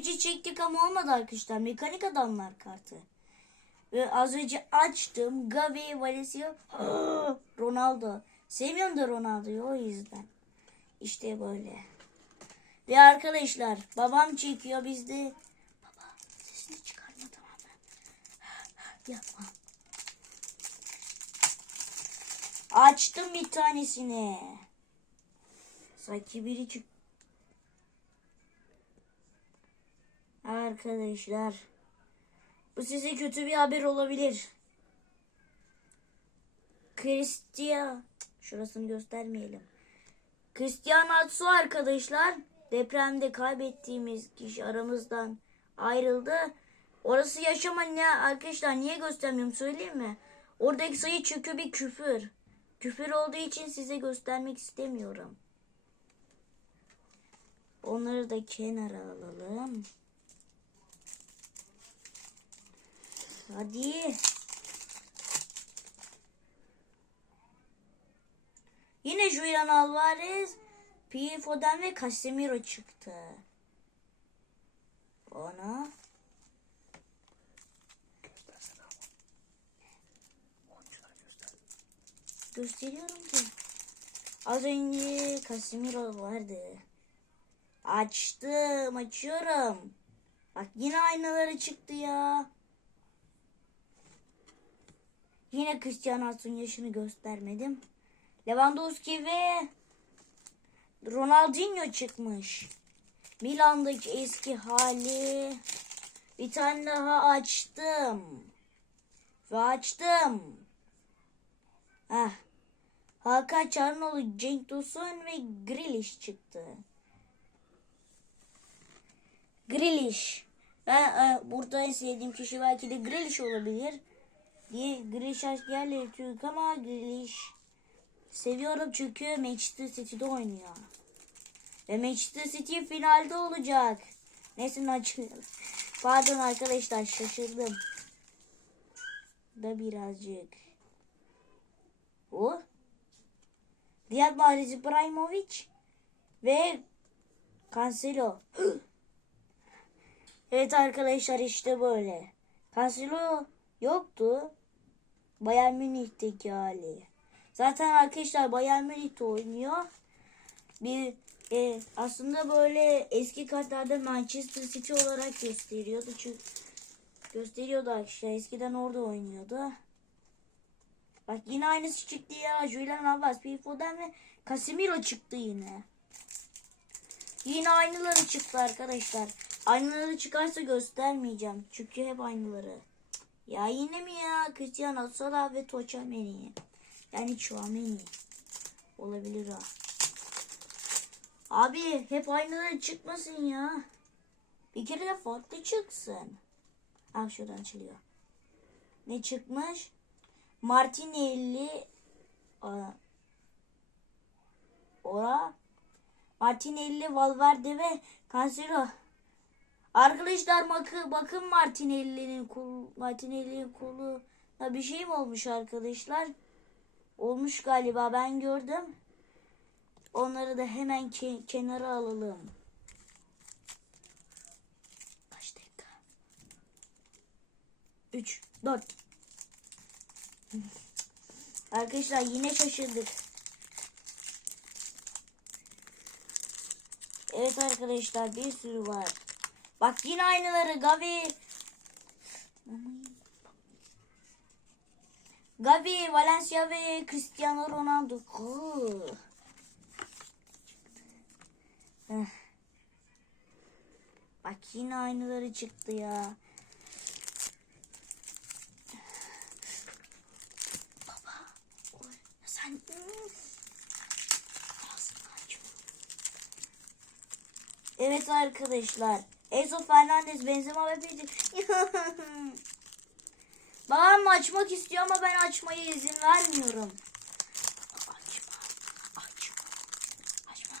önce çektik ama olmadı arkadaşlar. Mekanik adamlar kartı. Ve az önce açtım. Gavi, Valencia, Ronaldo. Sevmiyorum da Ronaldo'yu o yüzden. İşte böyle. Ve arkadaşlar babam çekiyor biz de. Baba sesini çıkarma tamam? Yapma. Açtım bir tanesini. Sanki biri çık. Arkadaşlar. Bu size kötü bir haber olabilir. Cristiano. Şurasını göstermeyelim. Cristiano Atsu arkadaşlar. Depremde kaybettiğimiz kişi aramızdan ayrıldı. Orası yaşama ne arkadaşlar niye göstermiyorum söyleyeyim mi? Oradaki sayı çünkü bir küfür. Küfür olduğu için size göstermek istemiyorum. Onları da kenara alalım. Hadi. Yine Julian Alvarez, P. Foden ve Casemiro çıktı. Ona. Gösteriyorum ki. Az önce Casemiro vardı. Açtım, açıyorum. Bak yine aynaları çıktı ya. Yine Cristiano Ronaldo'nun yaşını göstermedim. Lewandowski ve Ronaldinho çıkmış. Milan'daki eski hali. Bir tane daha açtım. Ve açtım. Heh. Hakan Çarnoğlu, Cenk Tosun ve Grealish çıktı. Grealish. Ben e, burada en sevdiğim kişi belki de Grealish olabilir. Diye Grealish yerleri Türk ama Grealish seviyorum çünkü Manchester City'de oynuyor. Ve Manchester City finalde olacak. Neyse açıyorum. Pardon arkadaşlar şaşırdım. Da birazcık. O. Diğer Mahrez İbrahimovic ve Cancelo. evet arkadaşlar işte böyle. Cancelo yoktu. Bayern Münih'teki hali. Zaten arkadaşlar Bayern Münih'te oynuyor. Bir e, aslında böyle eski kartlarda Manchester City olarak gösteriyordu. Çünkü gösteriyordu arkadaşlar. Eskiden orada oynuyordu. Bak yine aynısı çıktı ya. Julian Alvarez, Phil Foden ve Casemiro çıktı yine. Yine aynıları çıktı arkadaşlar. Aynıları çıkarsa göstermeyeceğim. Çünkü hep aynıları. Ya yine mi ya? Cristiano Sola ve Tchouameni. Yani Chouameni. Olabilir ha. Abi hep aynıları çıkmasın ya. Bir kere de farklı çıksın. Abi şuradan açılıyor. Ne çıkmış? Martinelli Aa. Ora Martinelli, Valverde ve Cancelo. Arkadaşlar bakın, Martinelli'nin kolu, Martinelli'nin kolu da bir şey mi olmuş arkadaşlar? Olmuş galiba ben gördüm. Onları da hemen ke- kenara alalım. Kaç dakika? 3, 4. Arkadaşlar yine şaşırdık. Evet arkadaşlar bir sürü var. Bak yine aynıları Gavi. Gavi, Valencia ve Cristiano Ronaldo. Bak yine aynıları çıktı ya. Evet arkadaşlar. Enzo Fernandez, Benzema ve Pedri. Babam açmak istiyor ama ben açmaya izin vermiyorum. Açma. Açma. Açma.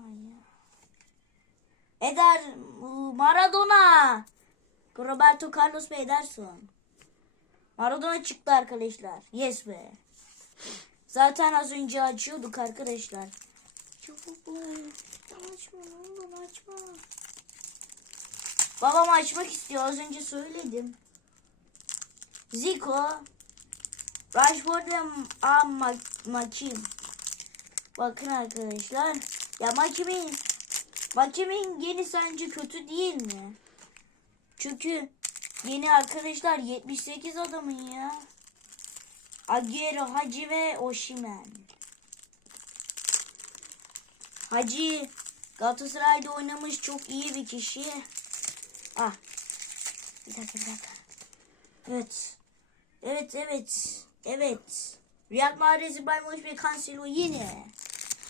Ya. Eder Maradona. Roberto Carlos ve Ederson. Maradona çıktı arkadaşlar. Yes be. Zaten az önce açıyorduk arkadaşlar. Çabuk. Açma ne açma. Babam açmak istiyor. Az önce söyledim. Zico. Rashford ve A Ma- Makim. Bakın arkadaşlar. Ya Makim'in Makim'in yeni sence kötü değil mi? Çünkü yeni arkadaşlar 78 adamın ya. Agüero, Hacı ve Oşimen. Hacı Galatasaray'da oynamış çok iyi bir kişi. Ah. Bir dakika bir dakika. Evet. Evet evet. Evet. Riyad Mahrez'i Baymoş ve Cancelo yine.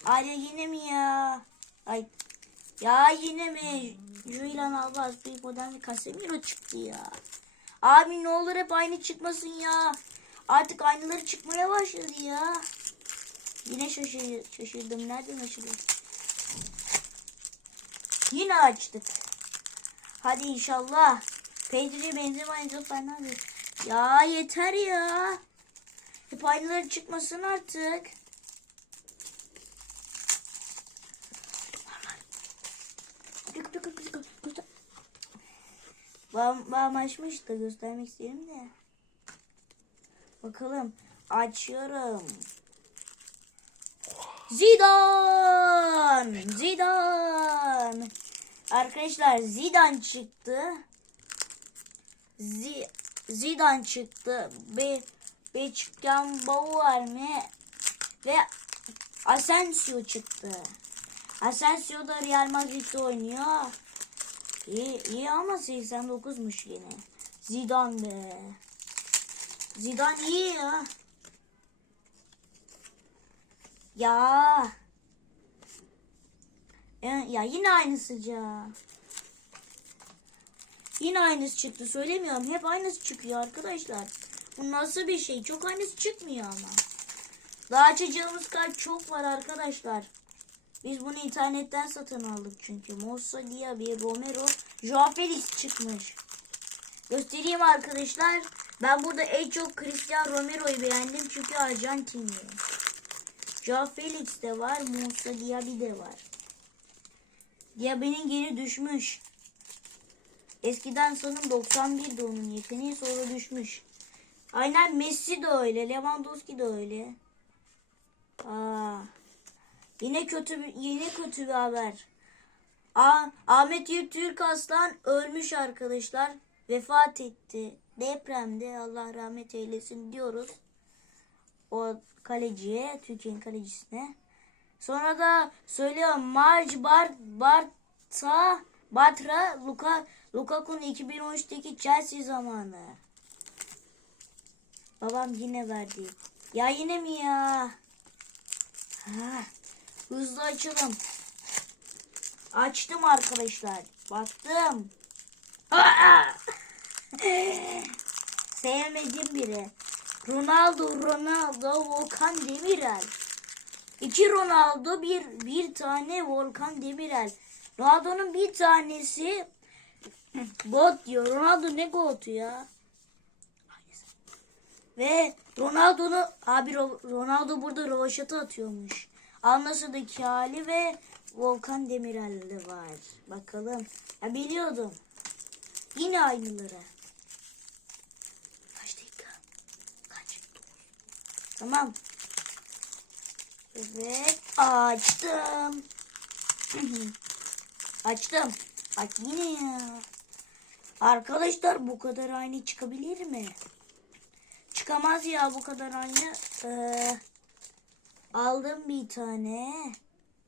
Ay yine mi ya? Ay. Ya yine mi? Julian Alvarez, Pico'dan ve Casemiro çıktı ya. Abi ne olur hep aynı çıkmasın ya. Artık aynıları çıkmaya başladı ya. Yine şaşır, şaşırdım. Nereden açılıyor? Yine açtık. Hadi inşallah. Pedri Benzema Enzo Fernandez. Ya yeter ya. Hep aynıları çıkmasın artık. Babam, açmış da göstermek istedim de. Bakalım. Açıyorum. Zidane! Zidane! Arkadaşlar Zidane çıktı. Zi Zidane çıktı. Be Beckham Bauer mi? Ve Asensio çıktı. Asensio da Real Madrid'de oynuyor. İyi, iyi ama 89'muş yine. Zidane be. Zidane iyi ya. Ya. Ya, yine aynısı ya. Yine aynısı çıktı söylemiyorum. Hep aynısı çıkıyor arkadaşlar. Bu nasıl bir şey? Çok aynısı çıkmıyor ama. Daha açacağımız kart çok var arkadaşlar. Biz bunu internetten satın aldık çünkü. Mossa Diaby, Romero, Joao Felix çıkmış. Göstereyim arkadaşlar. Ben burada en çok Cristiano Romero'yu beğendim çünkü Arjantinli. Joao Felix de var, Musa Diaby de var. Diaby'nin geri düşmüş. Eskiden sanırım 91'di onun yeteneği sonra düşmüş. Aynen Messi de öyle, Lewandowski de öyle. Aa, yine kötü bir, yine kötü bir haber. Aa, Ahmet Türk Aslan ölmüş arkadaşlar. Vefat etti. Depremde Allah rahmet eylesin diyoruz. O kaleciye, Türkiye'nin kalecisine. Sonra da söylüyorum Marj Bar Barta Batra Luka Lukaku'nun 2013'teki Chelsea zamanı. Babam yine verdi. Ya yine mi ya? Ha, hızlı açalım. Açtım arkadaşlar. Baktım. Aa! Sevmediğim biri. Ronaldo, Ronaldo, Volkan Demirel. İki Ronaldo, bir bir tane Volkan Demirel. Ronaldo'nun bir tanesi God diyor. Ronaldo ne God'u ya? Ve Ronaldo'nu abi Ro- Ronaldo burada rovaşata atıyormuş. Alnası'daki hali ve Volkan Demirel de var. Bakalım. Ya biliyordum. Yine aynıları. Kaç dakika? Kaç? Tamam. Evet. Açtım. Açtım. Bak yine ya. Arkadaşlar bu kadar aynı çıkabilir mi? Çıkamaz ya bu kadar aynı. Ee, aldım bir tane.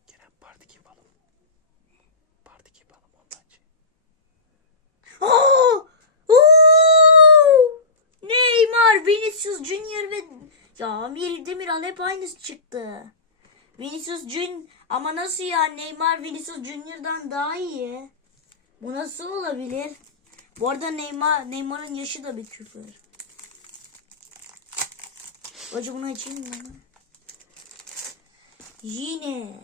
Kerem parti yapalım. Parti yapalım ondan! Oo! Neymar, Vinicius Junior ya Mir Demiral hep aynısı çıktı. Vinicius Jun ama nasıl ya Neymar Vinicius Junior'dan daha iyi. Bu nasıl olabilir? Bu arada Neymar Neymar'ın yaşı da bir küfür. Hoca bunu açayım mı? Yine.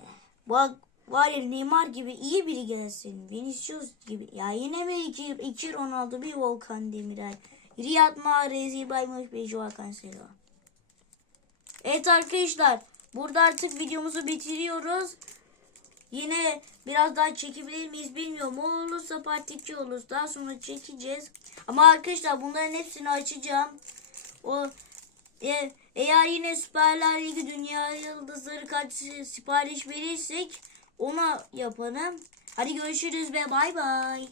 Bak var ya Neymar gibi iyi biri gelsin. Vinicius gibi. Ya yine mi iki, iki Ronaldo bir Volkan Demirel. Riyad Mahrez, İbrahimovic ve Joao Cancelo. Evet arkadaşlar. Burada artık videomuzu bitiriyoruz. yine biraz daha çekebilir miyiz bilmiyorum. O olursa part 2 olur. Daha sonra çekeceğiz. Ama arkadaşlar bunların hepsini açacağım. O e, eğer yine Süperler Ligi Dünya Yıldızları kartı sipariş verirsek ona yaparım. Hadi görüşürüz ve bay bay.